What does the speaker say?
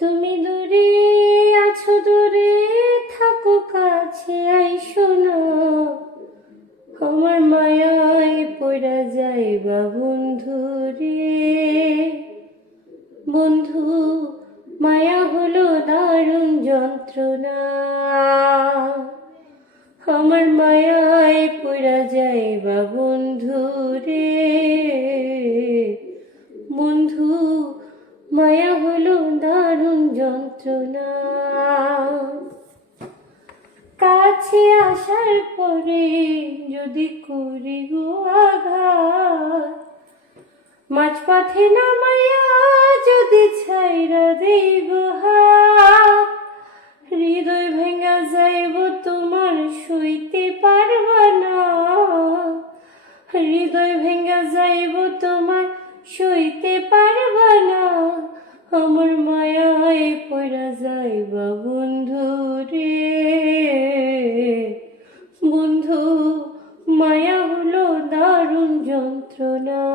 তুমি দূরে আছো, দূরে থাকো, কাছে আইসো না। আমার মায়ায় পড়া যাইবা বন্ধু রে। বন্ধু, মায়া হলো দারুণ যন্ত্রণা। আমার মায়ায় পড়া যাইবা বন্ধু রে। বন্ধু, মায়া হলো দারুণ যন্ত্রণা। কাছে আসার পরে যদি করি গো আঘাত, মাঝপথে নামাইয়া যদি ছাইরা দেই গো হাত, হৃদয় ভেঙা যাইব তোমার সইতে পারবা না। হৃদয় ভেঙা যাইব তোমার সইতে পারবা না। আমার মায়ায় পড়া যাইবা বন্ধু রে। বন্ধু, মায়া হলো দারুণ যন্ত্রণা।